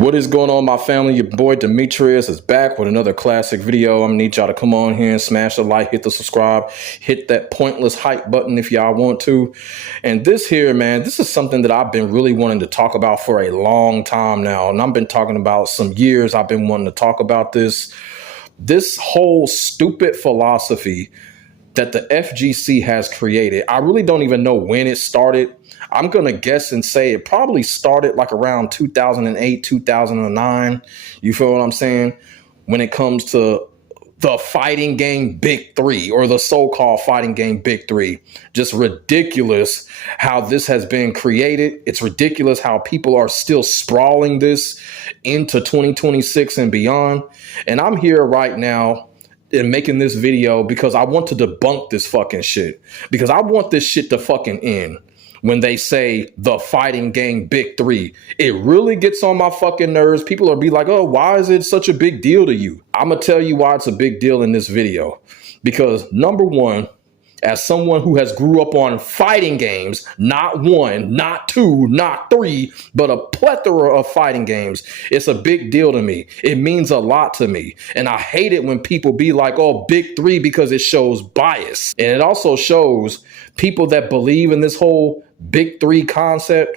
What is going on, my family? Your boy Demetrius is back with another classic video. I'm gonna need y'all to come on here and smash the like, hit the subscribe, hit that pointless hype button if y'all want to. And this here, man, this is something that I've been really wanting to talk about for a long time now. And I've been talking about some years. I've been wanting to talk about this whole stupid philosophy that the FGC has created. I really don't even know when it started. I'm going to guess and say it probably started like around 2008, 2009. You feel what I'm saying? When it comes to the fighting game big three, or the so-called fighting game big three. Just ridiculous how this has been created. It's ridiculous how people are still sprawling this into 2026 and beyond. And I'm here right now and making this video because I want to debunk this fucking shit. Because I want this shit to fucking end. When they say the fighting game big three, it really gets on my fucking nerves. People will be like, oh, why is it such a big deal to you? I'm going to tell you why it's a big deal in this video. Because number one, as someone who has grew up on fighting games, not one, not two, not three, but a plethora of fighting games, it's a big deal to me. It means a lot to me. And I hate it when people be like, oh, big three, because it shows bias. And it also shows people that believe in this whole big three concept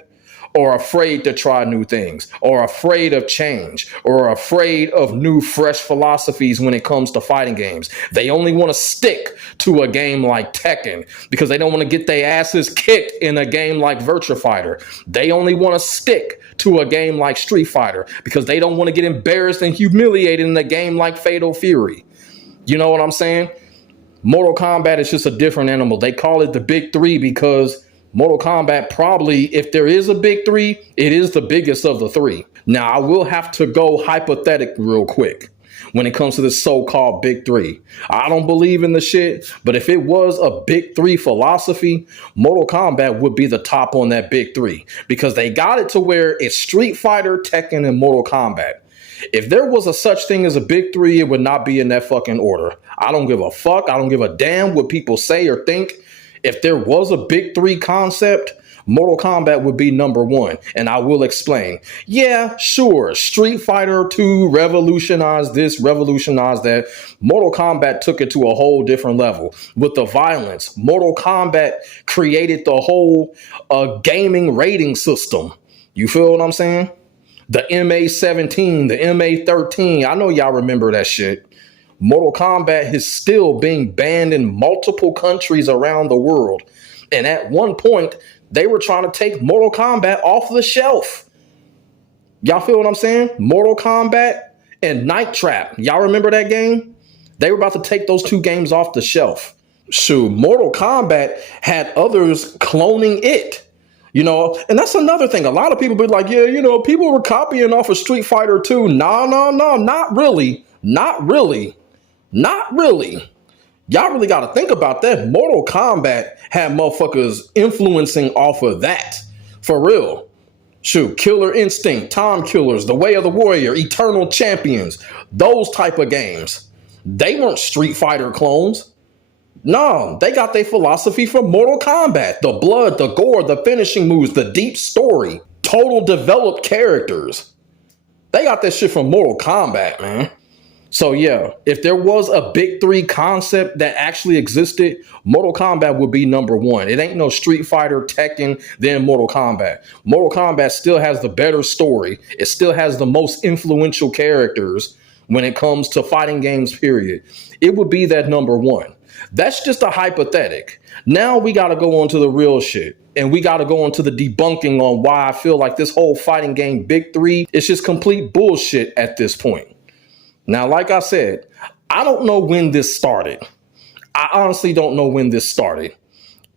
or afraid to try new things, or afraid of change, or afraid of new, fresh philosophies when it comes to fighting games. They only want to stick to a game like Tekken because they don't want to get their asses kicked in a game like Virtua Fighter. They only want to stick to a game like Street Fighter because they don't want to get embarrassed and humiliated in a game like Fatal Fury. You know what I'm saying? Mortal Kombat is just a different animal. They call it the big three because Mortal Kombat probably, if there is a big three, it is the biggest of the three. Now, I will have to go hypothetical real quick when it comes to this so-called big three. I don't believe in the shit, but if it was a big three philosophy, Mortal Kombat would be the top on that big three because they got it to where it's Street Fighter, Tekken, and Mortal Kombat. If there was a such thing as a big three, it would not be in that fucking order. I don't give a fuck. I don't give a damn what people say or think. If there was a big three concept, Mortal Kombat would be number one. And I will explain. Yeah, sure. Street Fighter 2 revolutionized this, revolutionized that. Mortal Kombat took it to a whole different level. With the violence, Mortal Kombat created the whole gaming rating system. You feel what I'm saying? The MA-17, the MA-13. I know y'all remember that shit. Mortal Kombat is still being banned in multiple countries around the world. And at one point, they were trying to take Mortal Kombat off the shelf. Y'all feel what I'm saying? Mortal Kombat and Night Trap. Y'all remember that game? They were about to take those two games off the shelf. Shoot, Mortal Kombat had others cloning it. You know, and that's another thing. A lot of people be like, yeah, you know, people were copying off of Street Fighter 2. No, not really. Not really. Not really. Y'all really got to think about that. Mortal Kombat had motherfuckers influencing off of that. For real. Shoot, Killer Instinct, Time Killers, The Way of the Warrior, Eternal Champions, those type of games. They weren't Street Fighter clones. No, they got their philosophy from Mortal Kombat. The blood, the gore, the finishing moves, the deep story, total developed characters. They got that shit from Mortal Kombat, man. So yeah, if there was a big three concept that actually existed, Mortal Kombat would be number one. It ain't no Street Fighter, Tekken, then Mortal Kombat. Mortal Kombat still has the better story. It still has the most influential characters when it comes to fighting games, period. It would be that number one. That's just a hypothetical. Now we got to go on to the real shit. And we got to go into the debunking on why I feel like this whole fighting game big three is just complete bullshit at this point. Now, like I said, I don't know when this started. I honestly don't know when this started.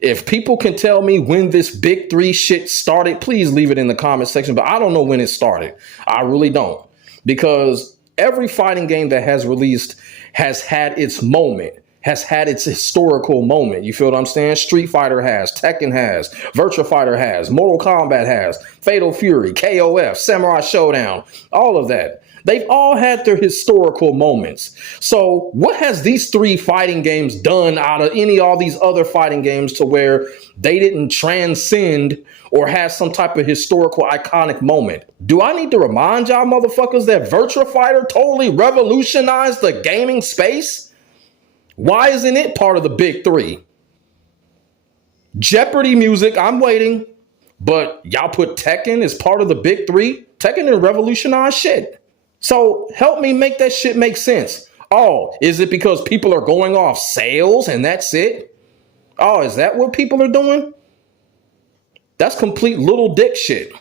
If people can tell me when this big three shit started, please leave it in the comment section. But I don't know when it started. I really don't. Because every fighting game that has released has had its moment, has had its historical moment. You feel what I'm saying? Street Fighter has, Tekken has, Virtua Fighter has, Mortal Kombat has, Fatal Fury, KOF, Samurai Showdown, all of that. They've all had their historical moments. So what has these three fighting games done out of all these other fighting games to where they didn't transcend or have some type of historical iconic moment? Do I need to remind y'all motherfuckers that Virtua Fighter totally revolutionized the gaming space? Why isn't it part of the big three? Jeopardy music, I'm waiting. But y'all put Tekken as part of the big three? Tekken didn't revolutionize shit. So help me make that shit make sense. Oh, is it because people are going off sales and that's it? Oh, is that what people are doing? That's complete little dick shit.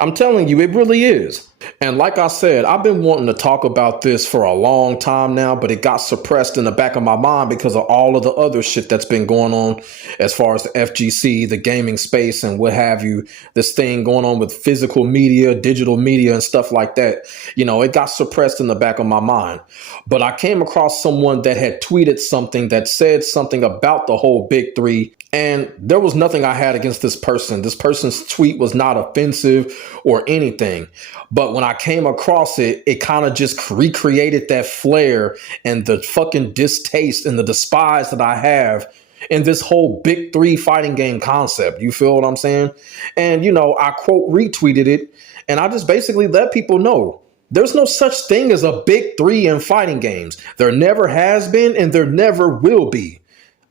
I'm telling you, it really is. And like I said, I've been wanting to talk about this for a long time now, but it got suppressed in the back of my mind because of all of the other shit that's been going on as far as the FGC, the gaming space, and what have you. This thing going on with physical media, digital media, and stuff like that. You know, it got suppressed in the back of my mind. But I came across someone that had tweeted something that said something about the whole big three. And there was nothing I had against this person. This person's tweet was not offensive or anything. But when I came across it, it kind of just recreated that flair and the fucking distaste and the despise that I have in this whole big three fighting game concept. You feel what I'm saying? And, you know, I quote retweeted it and I just basically let people know there's no such thing as a big three in fighting games. There never has been and there never will be.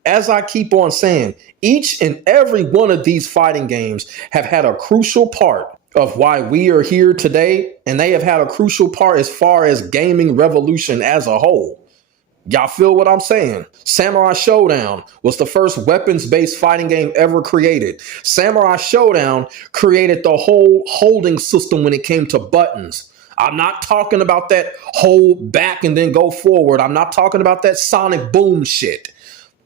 As I keep on saying, each and every one of these fighting games have had a crucial part of why we are here today, and they have had a crucial part as far as gaming revolution as a whole. Y'all feel what I'm saying? Samurai Showdown was the first weapons-based fighting game ever created. Samurai Showdown created the whole holding system when it came to buttons. I'm not talking about that hold back and then go forward. I'm not talking about that sonic boom shit.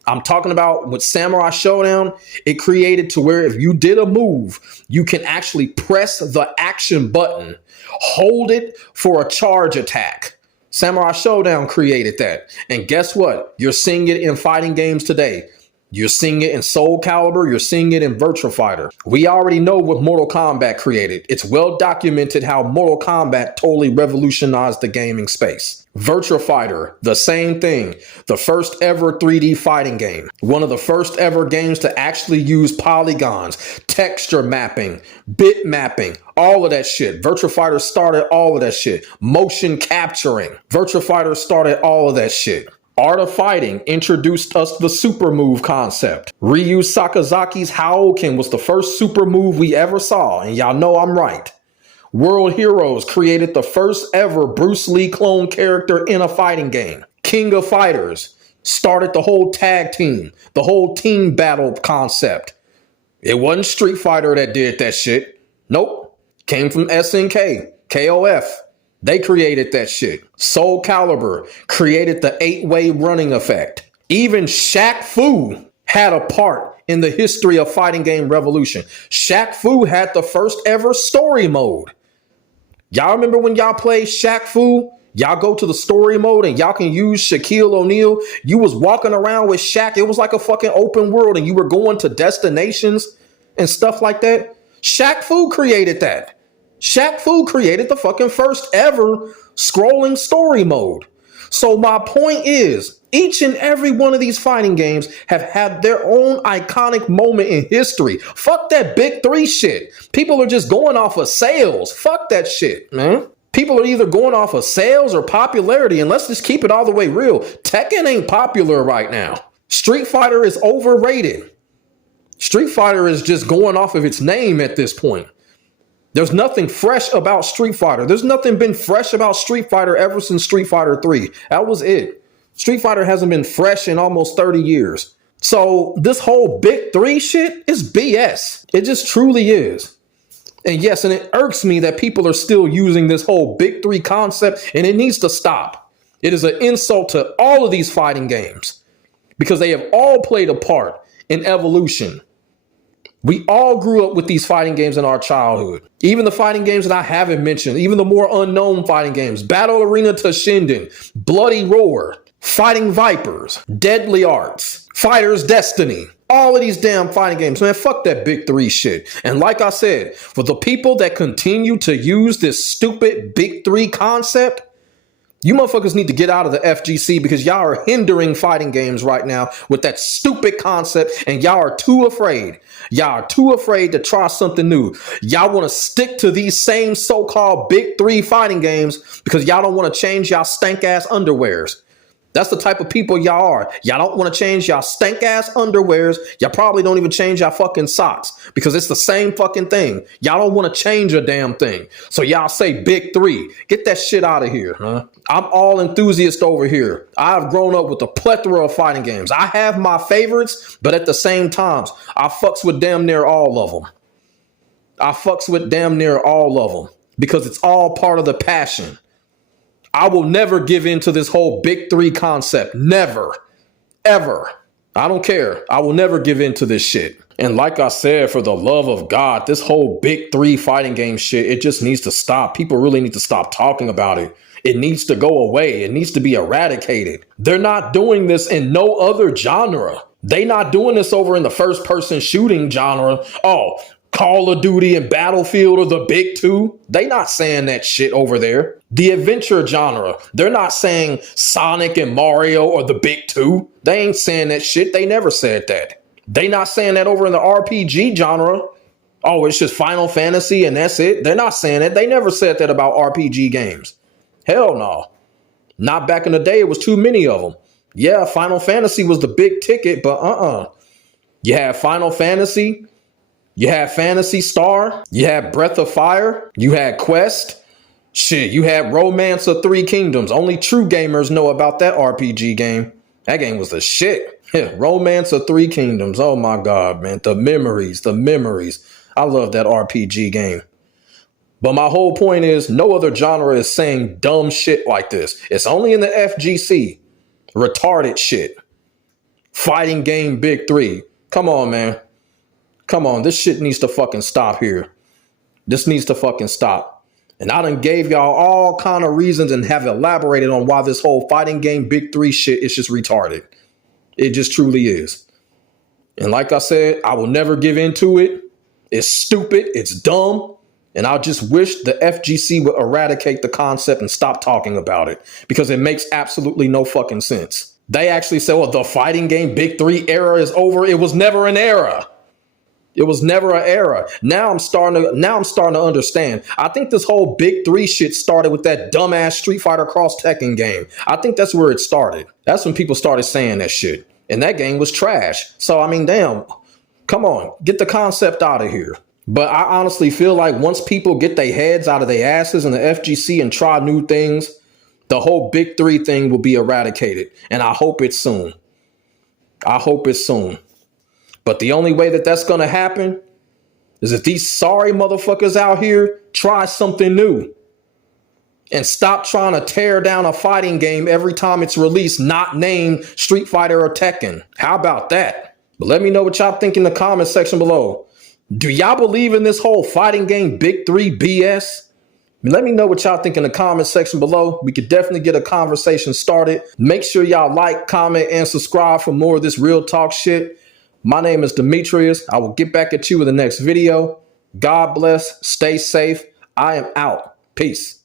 I'm talking about with Samurai Showdown, it created to where if you did a move, you can actually press the action button, hold it for a charge attack. Samurai Showdown created that. And guess what? You're seeing it in fighting games today. You're seeing it in Soul Calibur. You're seeing it in Virtua Fighter. We already know what Mortal Kombat created. It's well documented how Mortal Kombat totally revolutionized the gaming space. Virtua Fighter, the same thing. The first ever 3D fighting game. One of the first ever games to actually use polygons, texture mapping, bit mapping, all of that shit. Virtua Fighter started all of that shit. Motion capturing. Virtua Fighter started all of that shit. Art of Fighting introduced us the super move concept. Ryu Sakazaki's Haoken was the first super move we ever saw, and y'all know I'm right. World Heroes created the first ever Bruce Lee clone character in a fighting game. King of Fighters started the whole tag team, the whole team battle concept. It wasn't Street Fighter that did that shit. Nope. Came from SNK, KOF. They created that shit. Soul Calibur created the 8-way running effect. Even Shaq Fu had a part in the history of fighting game revolution. Shaq Fu had the first ever story mode. Y'all remember when y'all played Shaq Fu? Y'all go to the story mode and y'all can use Shaquille O'Neal. You was walking around with Shaq. It was like a fucking open world and you were going to destinations and stuff like that. Shaq Fu created that. Shaq Fu created the fucking first ever scrolling story mode. So my point is, each and every one of these fighting games have had their own iconic moment in history. Fuck that big three shit. People are just going off of sales. Fuck that shit, man. People are either going off of sales or popularity, and let's just keep it all the way real. Tekken ain't popular right now. Street Fighter is overrated. Street Fighter is just going off of its name at this point. There's nothing fresh about Street Fighter. There's nothing been fresh about Street Fighter ever since Street Fighter 3. That was it. Street Fighter hasn't been fresh in almost 30 years. So this whole big three shit is BS. It just truly is. And yes, and it irks me that people are still using this whole big three concept, and it needs to stop. It is an insult to all of these fighting games because they have all played a part in evolution. We all grew up with these fighting games in our childhood. Even the fighting games that I haven't mentioned, even the more unknown fighting games, Battle Arena Toshinden, Bloody Roar, Fighting Vipers, Deadly Arts, Fighter's Destiny. All of these damn fighting games, man, fuck that big three shit. And like I said, for the people that continue to use this stupid big three concept, you motherfuckers need to get out of the FGC because y'all are hindering fighting games right now with that stupid concept, and y'all are too afraid. Y'all are too afraid to try something new. Y'all want to stick to these same so-called big three fighting games because y'all don't want to change y'all stank-ass underwears. That's the type of people y'all are. Y'all don't want to change y'all stank ass underwears. Y'all probably don't even change y'all fucking socks because it's the same fucking thing. Y'all don't want to change a damn thing. So y'all say big three. Get that shit out of here, huh? I'm all enthusiast over here. I've grown up with a plethora of fighting games. I have my favorites, but at the same time, I fucks with damn near all of them. I fucks with damn near all of them because it's all part of the passion. I will never give in to this whole big three concept. Never, ever. I don't care. I will never give in to this shit. And like I said, for the love of God, this whole big three fighting game shit, it just needs to stop. People really need to stop talking about it. It needs to go away. It needs to be eradicated. They're not doing this in no other genre. They not doing this over in the first person shooting genre. Oh, Call of Duty and Battlefield are the big two. They not saying that shit over there. The adventure genre, they're not saying Sonic and Mario are the big two. They ain't saying that shit. They never said that. They not saying that over in the RPG genre. Oh, it's just Final Fantasy and that's it. They're not saying it. They never said that about RPG games. Hell no. Not back in the day. It was too many of them. Yeah, Final Fantasy was the big ticket, but You had Final Fantasy. You had Phantasy Star, you had Breath of Fire, you had Quest, shit, you had Romance of Three Kingdoms. Only true gamers know about that RPG game. That game was the shit. Romance of Three Kingdoms. Oh my God, man. The memories. I love that RPG game. But my whole point is no other genre is saying dumb shit like this. It's only in the FGC. Retarded shit. Fighting game big three. Come on, man. Come on, this shit needs to fucking stop here. This needs to fucking stop. And I done gave y'all all kind of reasons and have elaborated on why this whole fighting game big three shit is just retarded. It just truly is. And like I said, I will never give into it. It's stupid. It's dumb. And I just wish the FGC would eradicate the concept and stop talking about it because it makes absolutely no fucking sense. They actually say, well, the fighting game big three era is over. It was never an era. It was never an era. Now I'm starting to understand. I think this whole big three shit started with that dumbass Street Fighter Cross Tekken game. I think that's where it started. That's when people started saying that shit. And that game was trash. So, I mean, damn, come on, get the concept out of here. But I honestly feel like once people get their heads out of their asses in the FGC and try new things, the whole big three thing will be eradicated. And I hope it's soon. I hope it's soon. But the only way that that's going to happen is if these sorry motherfuckers out here try something new and stop trying to tear down a fighting game every time it's released, not named Street Fighter or Tekken. How about that? But let me know what y'all think in the comment section below. Do y'all believe in this whole fighting game big three BS? Let me know what y'all think in the comment section below. We could definitely get a conversation started. Make sure y'all like, comment, and subscribe for more of this real talk shit. My name is Demetrius. I will get back at you in the next video. God bless. Stay safe. I am out. Peace.